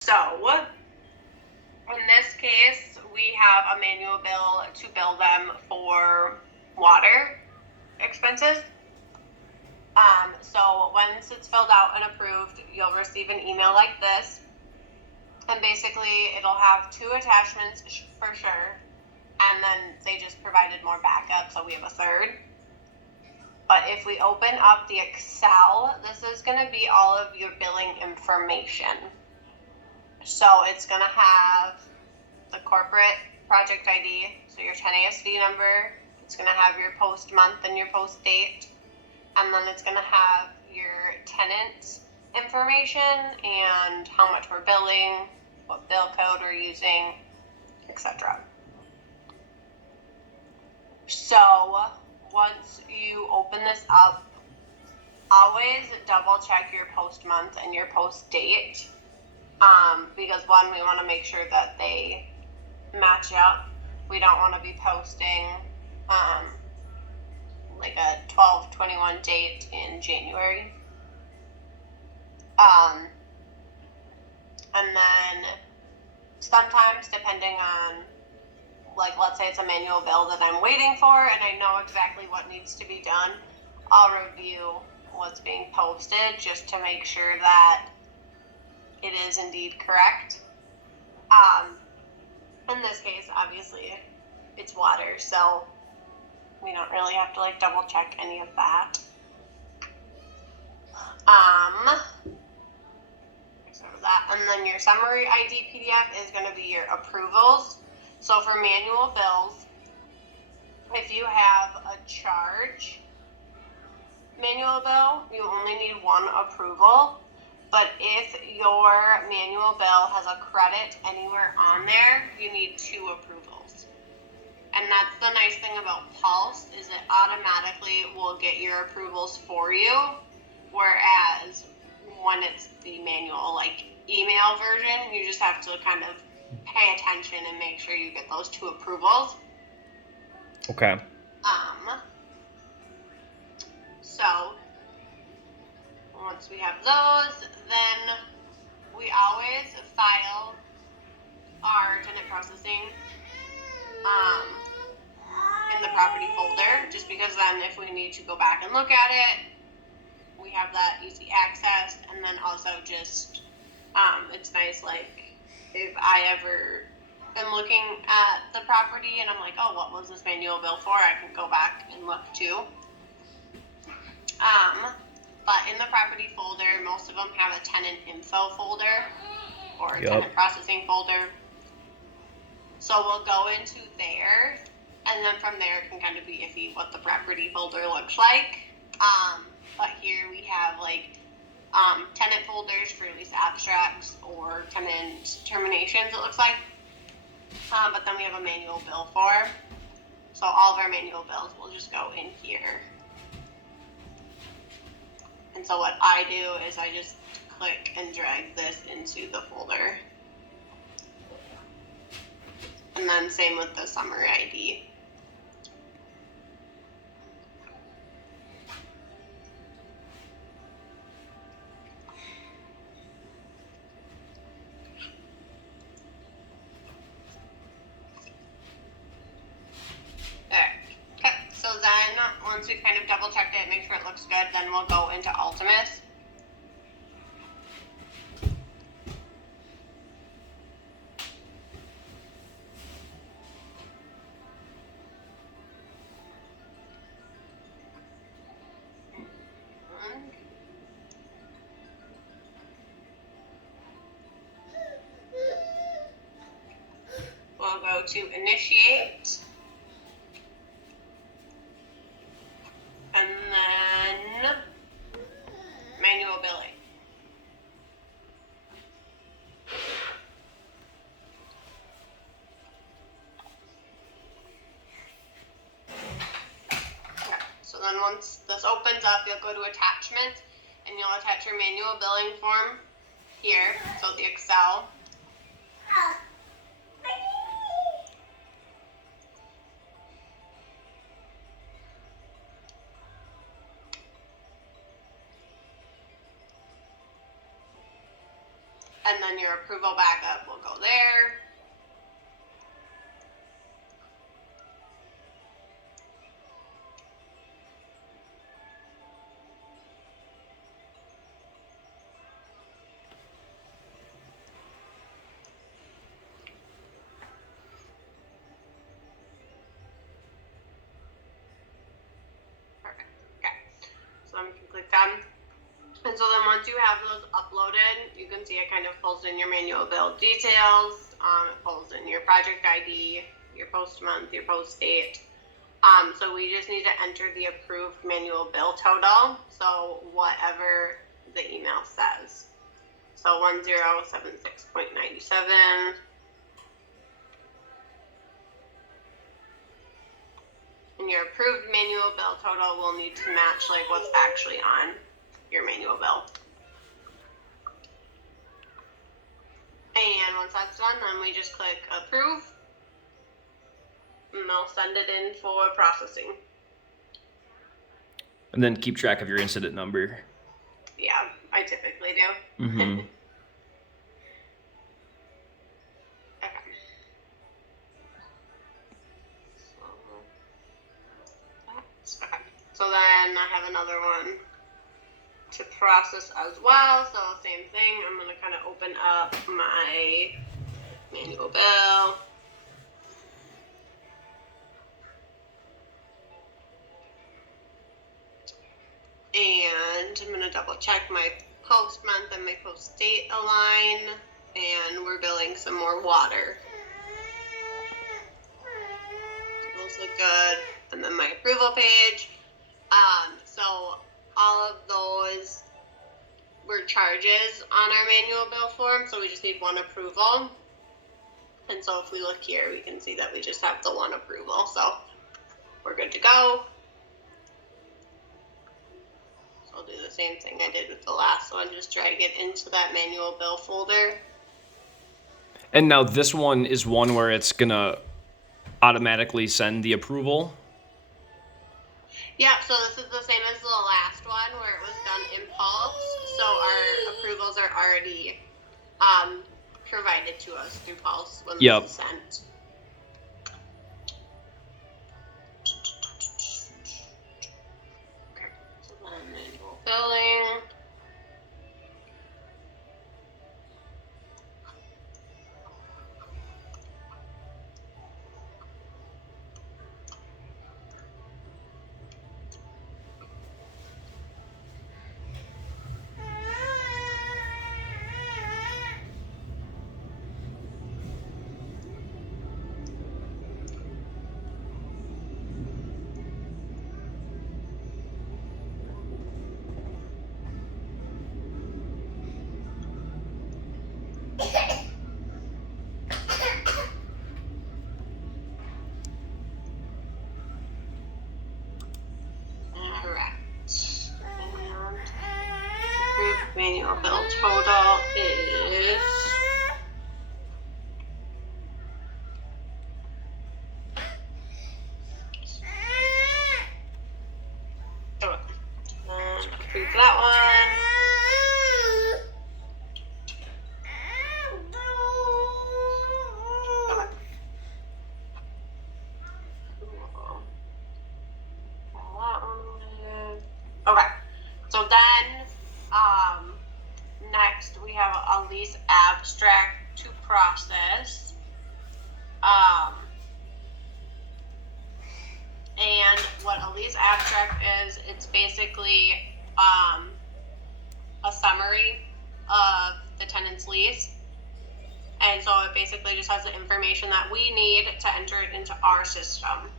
So, in this case, we have a manual bill to bill them for water expenses. So once it's filled out and approved, you'll receive an email like this. And basically, it'll have 2 attachments for sure. And then they just provided more backup, so we have a third. But if we open up the Excel, this is going to be all of your billing information. So it's going to have the corporate project ID, so your 10 ASV number. It's going to have your post month and your post date. And then it's going to have your tenant information and how much we're billing, what bill code we're using, etc. So once you open this up, always double check your post month and your post date, because one, we want to make sure that they match up. We don't want to be posting like a 12/21 date in January. And then sometimes, depending on, like, let's say it's a manual bill that I'm waiting for and I know exactly what needs to be done, I'll review what's being posted just to make sure that it is indeed correct. In this case, obviously, it's water, so we don't really have to like double check any of that. And then your summary ID PDF is going to be your approvals. So for manual bills, if you have a charge manual bill, you only need 1 approval. But if your manual bill has a credit anywhere on there, you need 2 approvals. And that's the nice thing about Pulse, is it automatically will get your approvals for you, whereas when it's the manual, like, email version, you just have to kind of pay attention and make sure you get those 2 approvals. Okay. So once we have those, then we always file our tenant processing in the property folder, just because then if we need to go back and look at it, we have that easy access. And then also just it's nice, like, if I ever am looking at the property and I'm like, oh, what was this manual bill for, I can go back and look too. But in the property folder, most of them have a tenant info folder or a tenant processing folder. So we'll go into there, and then from there it can kind of be iffy what the property folder looks like. But here we have like tenant folders for lease abstracts or tenant terminations, it looks like. But then we have a manual bill for. So all of our manual bills will just go in here. And so what I do is I just click and drag this into the folder. And then same with the summary ID. Okay, so then once we kind of double checked it, make sure it looks good, then we'll go into Ultimus. We'll go to Initiate. And then Manual Billing. Okay, so then once this opens up, you'll go to Attachments, and you'll attach your manual billing form here, so the Excel. and then your approval backup will go there. Perfect. Okay. So I'm going to click done. And so then once you have those uploaded, you can see it kind of pulls in your manual bill details. It pulls in your project ID, your post month, your post date. So we just need to enter the approved manual bill total. So whatever the email says. So 1076.97. And your approved manual bill total will need to match like what's actually on your manual bill. And once that's done, then we just click approve, and they'll send it in for processing. And then keep track of your incident number. Yeah, I typically do. Mm-hmm. Okay. So then I have another one to process as well. So same thing. I'm going to kind of open up my manual bill. And I'm going to double check my post month and my post date align. And we're billing some more water. Those look good. And then my approval page. So all of those were charges on our manual bill form, so we just need one approval. And so if we look here, we can see that we just have the one approval, so we're good to go. So I'll do the same thing I did with the last one, just drag it into that manual bill folder. And now this one is one where it's gonna automatically send the approval. Yeah, so this is the same as the last one where it was done in Pulse. So our approvals are already provided to us through Pulse when this is sent. Okay, so then manual billing. Manual bill total is approve that one. Okay, so then next we have a lease abstract to process. And what a lease abstract is, it's basically a summary of the tenant's lease. And so it basically just has the information that we need to enter it into our system.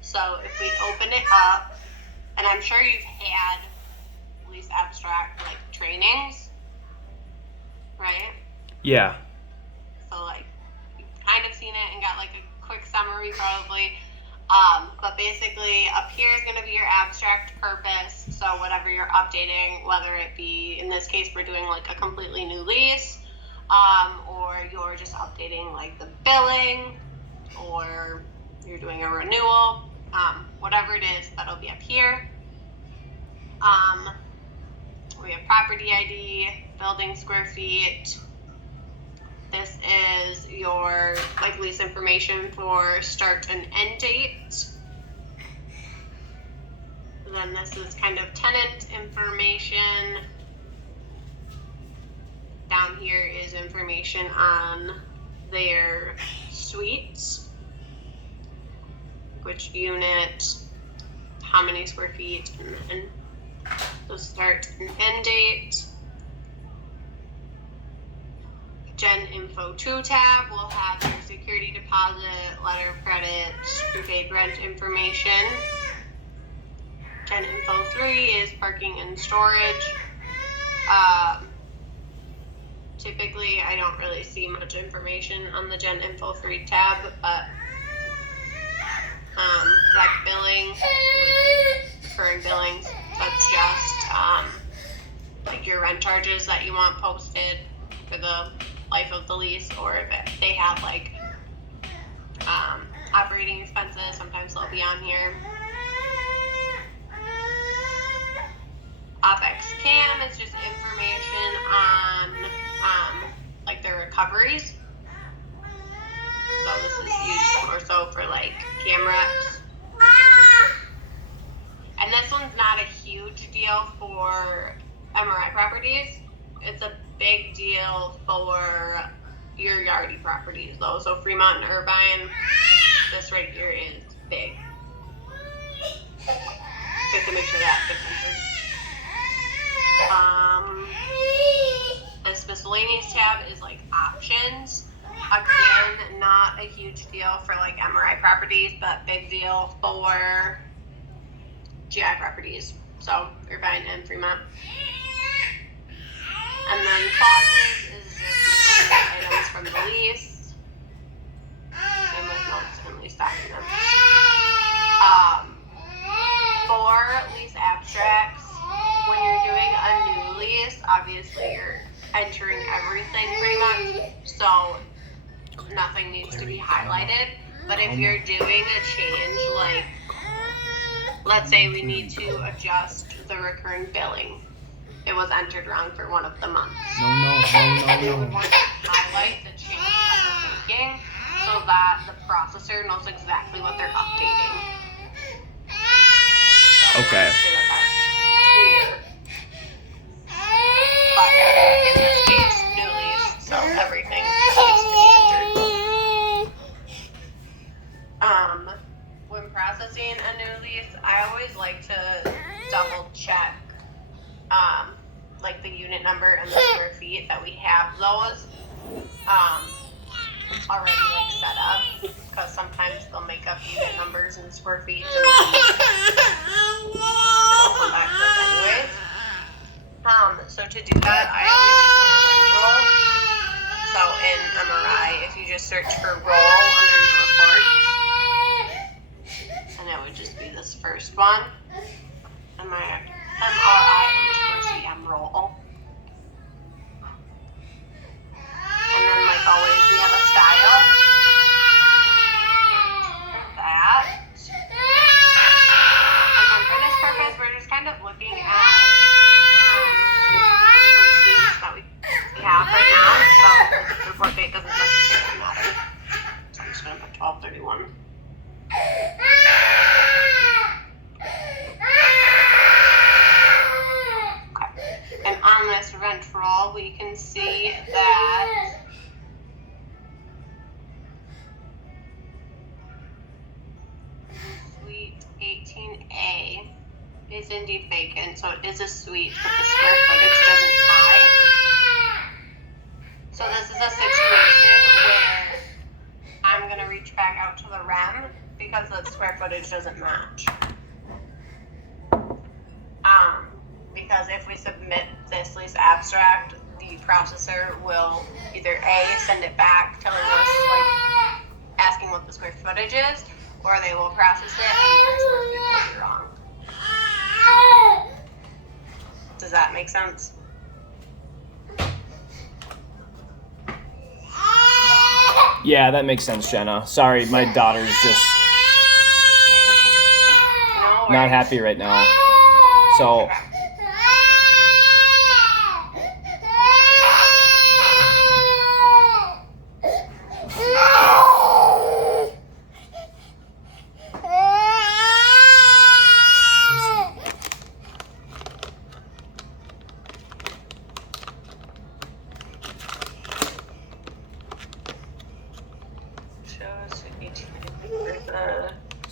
So if we open it up, and I'm sure you've had lease abstract like trainings, right? Yeah. So like you've kind of seen it and got like a quick summary probably. But basically up here is going to be your abstract purpose. So whatever you're updating, whether it be, in this case, we're doing like a completely new lease, or you're just updating like the billing, or you're doing a renewal, whatever it is, that'll be up here. We have property ID, building square feet. This is your lease information for start and end date. Then this is kind of tenant information. Down here is information on their suites, which unit, how many square feet, and then the start and end date. Gen Info 2 tab will have your security deposit, letter of credit, prepaid rent information. Gen Info 3 is parking and storage. Typically, I don't really see much information on the Gen Info 3 tab, but rec billing, recurring billings, that's just your rent charges that you want posted for the life of the lease, or if they have operating expenses, sometimes they'll be on here. OpEx CAM is just information on their recoveries. So this is used more so for CAMREX. And this one's not a huge deal for MRI properties. It's a big deal for your Yardy properties though. So Fremont and Irvine, this right here is big. You have to make sure that difference. This miscellaneous tab is options. Again, not a huge deal for MRI properties, but big deal for GI properties. So Irvine and Fremont. And then clauses is just miscellaneous items from the lease. Same with notes and lease documents. For lease abstracts, when you're doing a new lease, obviously you're entering everything pretty much, so nothing needs to be highlighted. But if you're doing a change, let's say we need to adjust the recurring billing, it was entered wrong for one of the months. We would want to highlight the change that we're making so that the processor knows exactly what they're updating. So Okay. make sure that that's clear. But in this case, new lease, so everything needs to be entered. When processing a new lease, I always like to double check the unit number and the square feet that we have those already set up, because sometimes they'll make up unit numbers and square feet and then it'll come back to us anyways. So to do that, I always just run a rent roll. So in MRI, if you just search for roll under your report, and it would just be this first one, MRI _CM roll. And then always, we have a style. That. And then for this purpose, we're just kind of looking at different suites that we have right now. So the report date doesn't necessarily matter. So I'm just going to put 12/31. Okay. And on this rent roll, we can see that Suite 18A is indeed vacant, so it is a suite, but the square footage doesn't tie. So this is a situation where I'm going to reach back out to the REM because the square footage doesn't match. Because if we submit this lease abstract, the processor will either A, send it back telling us, asking what the square footage is, or they will process it and the square feet will be wrong. Does that make sense? Yeah, that makes sense, Jenna. Sorry, my daughter's just not happy right now. So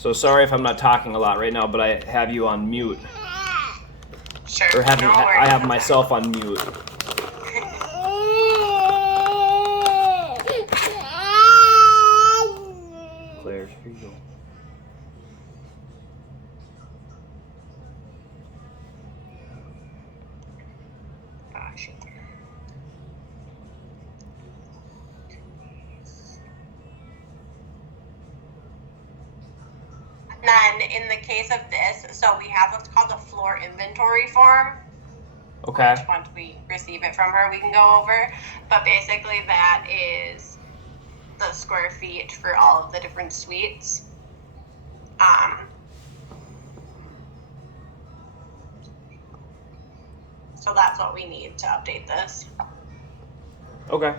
So sorry if I'm not talking a lot right now, but I have you on mute. Sure. Or No I worries have about myself on mute. Claire, here you go. Gosh. And then in the case of this, so we have what's called a floor inventory form. Okay. Which once we receive it from her, we can go over. But basically, that is the square feet for all of the different suites. So that's what we need to update this. Okay.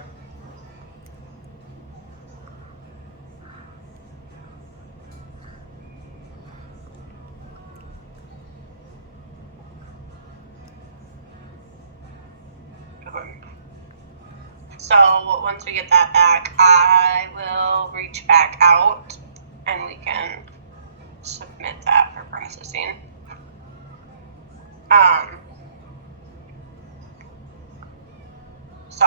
So once we get that back, I will reach back out and we can submit that for processing. So